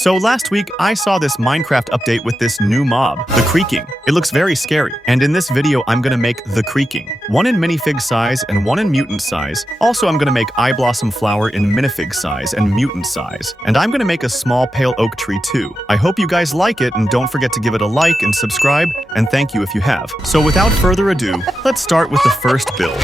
So last week, I saw this Minecraft update with this new mob, The Creaking. It looks very scary, and in this video, I'm gonna make The Creaking. One in minifig size and one in mutant size. Also, I'm gonna make Eyeblossom flower in minifig size and mutant size. And I'm gonna make a small pale oak tree too. I hope you guys like it, and don't forget to give it a like and subscribe, and thank you if you have. So without further ado, let's start with the first build.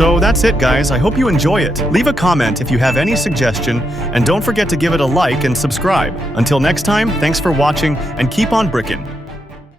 So that's it, guys. I hope you enjoy it. Leave a comment if you have any suggestion, and don't forget to give it a like and subscribe. Until next time, thanks for watching, and keep on brickin'.